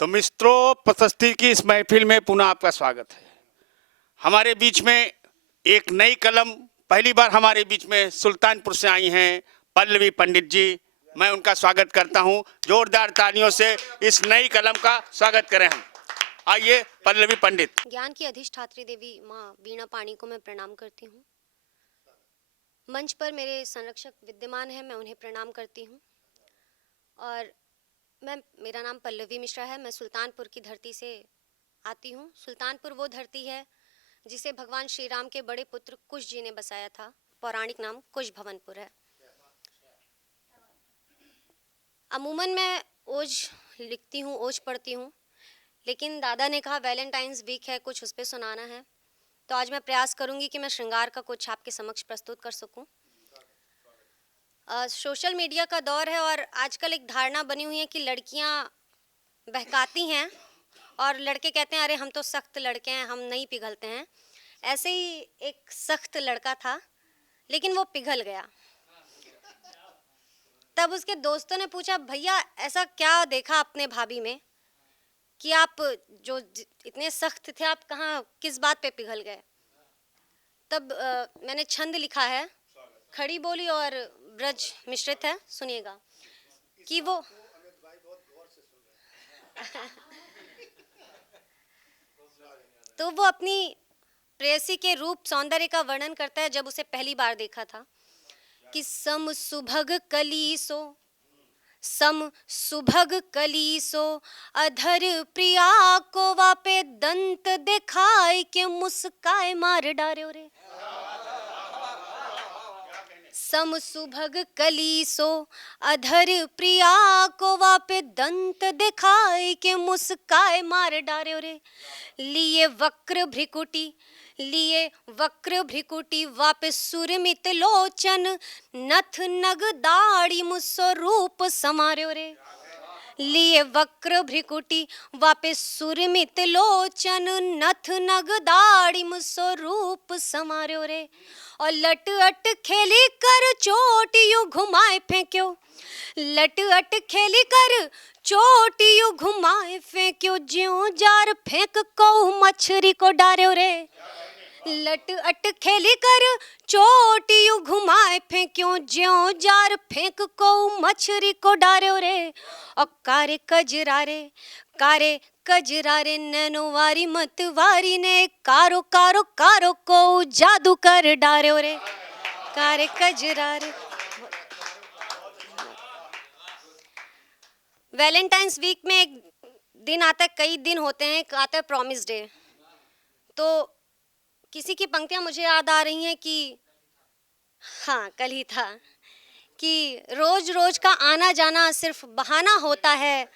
तो मित्रों, प्रशस्ति की इस महफिल में पुनः आपका स्वागत है। हमारे बीच में एक नई कलम पहली बार हमारे बीच में सुल्तानपुर से आई हैं पल्लवी पंडित जी। मैं उनका स्वागत करता हूं। जोरदार तालियों से इस नई कलम का स्वागत करें हम। आइए पल्लवी पंडित। ज्ञान की अधिष्ठात्री देवी माँ वीणा पाणी को मैं प्रणाम करती हूँ। मंच पर मेरे संरक्षक विद्यमान हैं, मैं उन्हें प्रणाम करती हूँ। और मेरा नाम पल्लवी मिश्रा है। मैं सुल्तानपुर की धरती से आती हूँ। सुल्तानपुर वो धरती है जिसे भगवान श्री राम के बड़े पुत्र कुश जी ने बसाया था। पौराणिक नाम कुश भवनपुर है। अमूमन मैं ओज लिखती हूँ, ओज पढ़ती हूँ, लेकिन दादा ने कहा वैलेंटाइंस वीक है, कुछ उस पर सुनाना है, तो आज मैं प्रयास करूंगी कि मैं श्रृंगार का कुछ आपके समक्ष प्रस्तुत कर सकूं। सोशल मीडिया का दौर है और आजकल एक धारणा बनी हुई है कि लड़कियां बहकाती हैं और लड़के कहते हैं अरे हम तो सख्त लड़के हैं, हम नहीं पिघलते हैं। ऐसे ही एक सख्त लड़का था, लेकिन वो पिघल गया। तब उसके दोस्तों ने पूछा, भैया ऐसा क्या देखा अपने भाभी में कि आप जो इतने सख्त थे, आप कहाँ किस बात पे पिघल गए? तब मैंने छंद लिखा है, खड़ी बोली और ब्रज मिश्रित है, सुनिएगा कि वो तो वो अपनी प्रेयसी के रूप सौंदर्य का वर्णन करता है जब उसे पहली बार देखा था कि सम सुभग कलीसो, सम सुभग कलीसो, अधर प्रिया को वापे दंत दिखाए के मुस्काए मार डारे रे। सम सुभग कलीसो, अधर प्रिया को वापे दंत दिखाए के मुस्काए मार डारे रे। लिए वक्र भ्रिकुटी, लिए वक्र भ्रिकुटी, वापे सुरमित लोचन, नथ नग दाढ़ी मुस्सो रूप समार्यो रे। लिए वक्र भ्रिकुटी, वापे सुरमित लोचन, नथ नग दाढ़ी मुस्सो रूप समार्यो रे। और लट अट खेली कर चोटियों घुमाए फेंक्यो, लट अट खेली कर चोटियों घुमाए फेंक्यो, ज्यों जार फेंक को मछरी को डार्यो रे। लट अट खेली कर चोटियों घुमाए फेंक्यो, ज्यों जार फेंक को मछरी को डार्यो रे। और कारे कजरारे, कारे कजरारे नैनोवारी मतवारी ने कारो कारो कारो को जादू कर डार्यो रे। कारे कजरारे। वैलेंटाइंस वीक में एक दिन आता है, कई दिन होते हैं, एक आता है प्रॉमिस डे। तो किसी की पंक्तियां मुझे याद आ रही हैं कि हाँ, कल ही था कि रोज रोज का आना जाना सिर्फ बहाना होता है,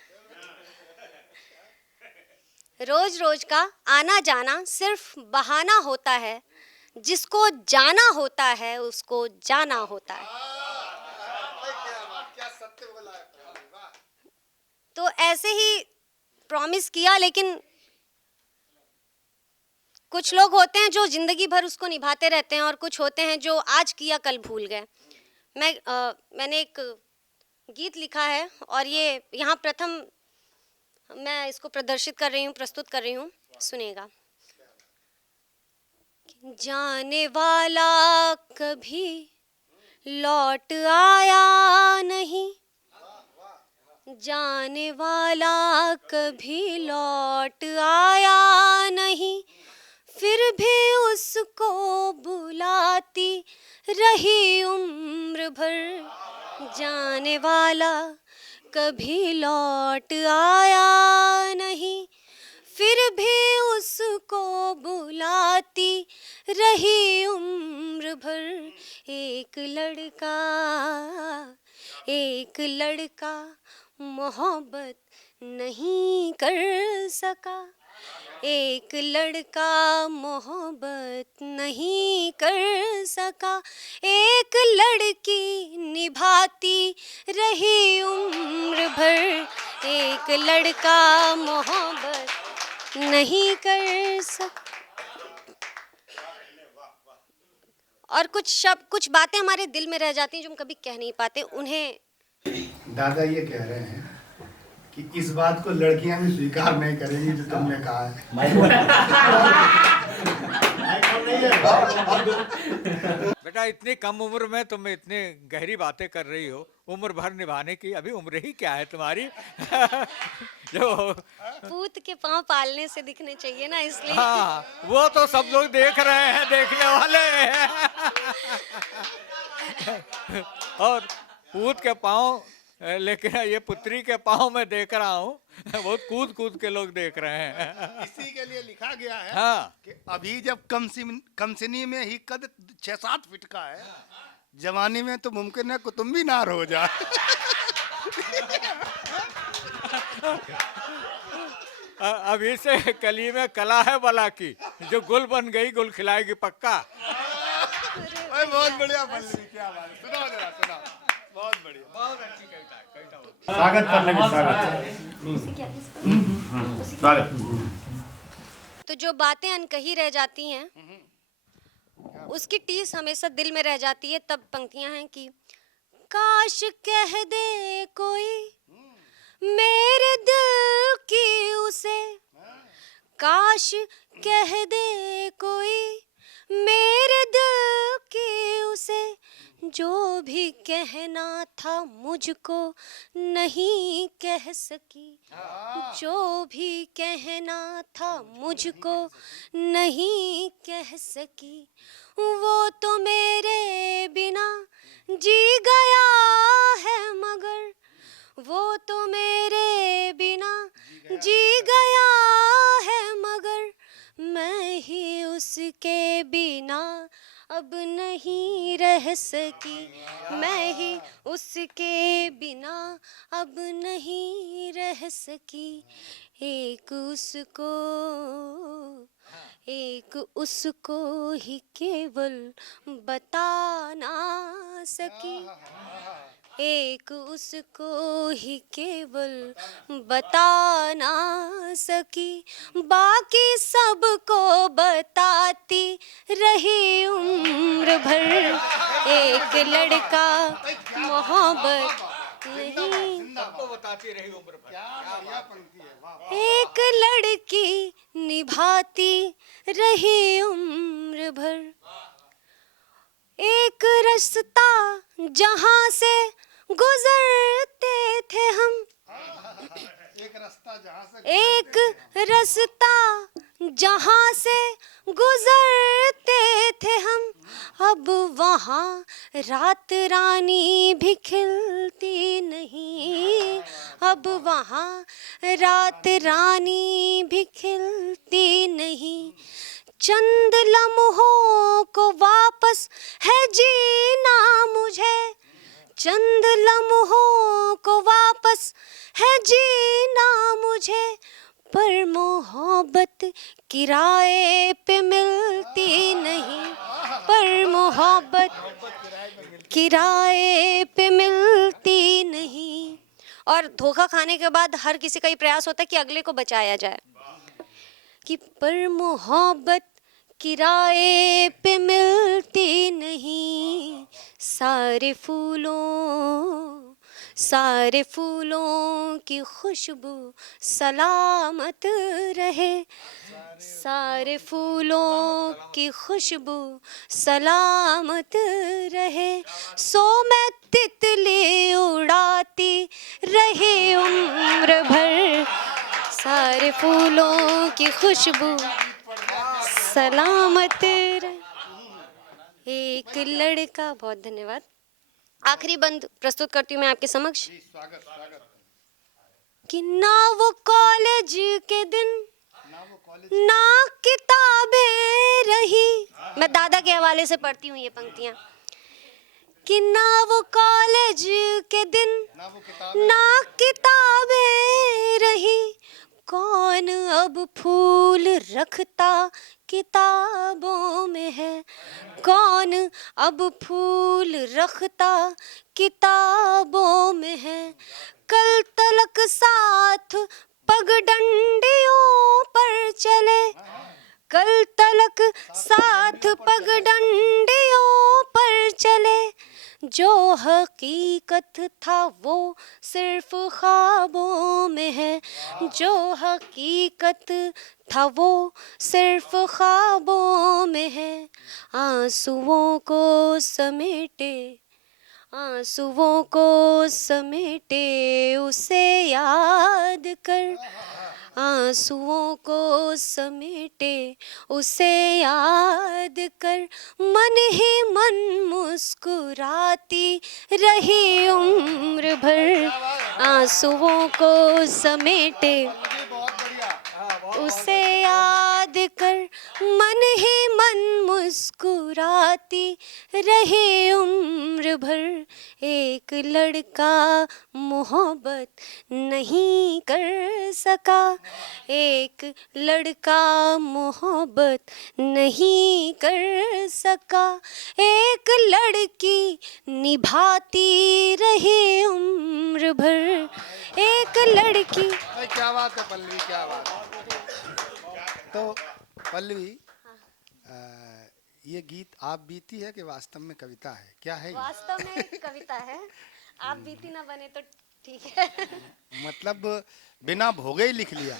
रोज रोज का आना जाना सिर्फ बहाना होता है, जिसको जाना होता है उसको जाना होता है। तो ऐसे ही प्रॉमिस किया, लेकिन कुछ लोग होते हैं जो जिंदगी भर उसको निभाते रहते हैं और कुछ होते हैं जो आज किया कल भूल गए। मैंने एक गीत लिखा है और ये यहाँ प्रथम मैं इसको प्रदर्शित कर रही हूँ, प्रस्तुत कर रही हूँ, सुनिएगा। जाने वाला कभी लौट आया नहीं, जाने वाला कभी लौट आया नहीं, फिर भी उसको बुलाती रही उम्र भर। जाने वाला कभी लौट आया नहीं, फिर भी उसको बुलाती रही उम्र भर। एक लड़का, एक लड़का मोहब्बत नहीं कर सका, एक लड़का मोहब्बत नहीं कर सका, एक लड़की निभाती रही उम्र भर। एक लड़का मोहब्बत नहीं कर सका। और कुछ शब्द, कुछ बातें हमारे दिल में रह जाती हैं जो हम कभी कह नहीं पाते। उन्हें दादा ये कह रहे हैं कि इस बात को लड़कियां भी स्वीकार नहीं करेंगी जो तुमने कहा है। बेटा इतनी कम उम्र में तुम इतनी गहरी बातें कर रही हो, उम्र भर निभाने की अभी उम्र ही क्या है तुम्हारी। जो पूत के पांव पालने से दिखने चाहिए ना, इसलिए। हाँ, वो तो सब लोग देख रहे हैं, देखने वाले हैं। और पूत के पाँव, लेकिन ये पुत्री के पाँव में देख रहा हूँ, बहुत कूद कूद के लोग देख रहे हैं। इसी के लिए लिखा गया है हाँ। कि अभी जब कमसिनी में ही कद 6-7 फीट का है, जवानी में तो मुमकिन है कुतुम्बी नार हो जाए। अभी से कली में कला है बला की, जो गुल बन गई गुल खिलाएगी पक्का। अरे बहुत बढ़िया पल्लवी, क्या बात है, सुनाओ जरा, सुनाओ, बहुत बढ़िया, बहुत अच्छी कविता है, कविता बहुत। स्वागत पल्लवी, स्वागत। तो जो बातें अनकही रह जाती हैं, उसकी टीस हमेशा दिल में रह जाती है। तब पंक्तियां हैं कि काश कह दे कोई मेरे दिल की उसे, काश कह दे कोई मेरे दिल की उसे, जो भी कहना था मुझको नहीं कह सकी, जो भी कहना था मुझको नहीं कह सकी, वो तो मेरे बिना जी गया है मगर, वो तो मेरे बिना जी गया है मगर, मैं ही उसके बिना अब नहीं रह सकी, मैं ही उसके बिना अब नहीं रह सकी। एक उसको ही केवल बता ना सकी, एक उसको ही केवल बता ना सकी, बाकी सबको बताती रही उम्र भर, एक लड़का मोहब्बत नहीं, सबको बताती रही उम्र भर। एक लड़की निभाती रही उम्र भर, एक रास्ता जहां से गुजरते थे हम, एक रास्ता जहां से गुजरते थे हम, अब वहाँ रात रानी भी खिलती नहीं, अब वहाँ रात रानी भी खिलती नहीं, चंद लम्हों को वापस है जीना मुझे, चंद लम्हों को वापस है जीना मुझे, पर मोहब्बत किराए पे मिलती नहीं, पर मोहब्बत किराए पे मिलती नहीं। और धोखा खाने के बाद हर किसी का ये प्रयास होता है कि अगले को बचाया जाए, कि पर मोहब्बत किराए पे मिलती नहीं, सारे फूलों की खुशबू सलामत रहे, सारे फूलों की खुशबू सलामत रहे, सो मैं तितली उड़ाती रही उम्र भर, सारे फूलों की खुशबू सलामत रहे, एक लड़का। बहुत धन्यवाद। आखिरी बंद प्रस्तुत करती हूँ मैं आपके समक्ष, कि ना वो कॉलेज के दिन ना किताबें रही, मैं दादा के हवाले से पढ़ती हूँ ये पंक्तियाँ, कि ना वो कॉलेज के दिन ना किताबें रही, कौन अब फूल रखता किताबों में है, कौन अब फूल रखता किताबों में है, कल तलक साथ पगडंडियों पर चले, कल तलक साथ पगडंडियों पर चले, जो हकीकत था वो सिर्फ ख्वाबों में है, जो हकीकत था वो सिर्फ ख्वाबों में है। आंसुओं को समेटे, आंसुओं को समेटे उसे याद कर, आंसुओं को समेटे उसे याद कर। मन ही मन मुस्कुराती रही उम्र भर, आंसुओं को समेटे उसे याद कर। मन ही मन मुस्कुराती रही उम्र भर। एक लड़का मोहब्बत नहीं कर सका, एक लड़का मोहब्बत नहीं कर सका। एक लड़की निभाती रही उम्र भर, एक लड़की। अरे क्या बात है पल्लवी, क्या बात है। तो पल्लवी, ये गीत आप बीती है कि वास्तव में कविता है, क्या है ये? वास्तव में कविता है, आप बीती ना बने तो ठीक है। मतलब बिना भोगे ही लिख लिया,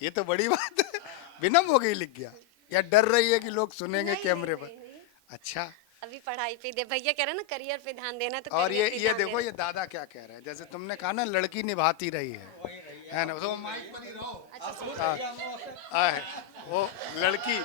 ये तो बड़ी बात है। बिना भोगे ही लिख गया, या डर रही है कि लोग सुनेंगे कैमरे पर? अच्छा। अभी पढ़ाई पे दे, भैया कह रहे हैं ना करियर पे ध्यान देना, तो और करियर पे ये ध्यान देखो, देना। ये दादा क्या कह रहे हैं, जैसे तुमने कहा ना लड़की निभाती रही है ना, तो माइक पर ही रहो। वो लड़की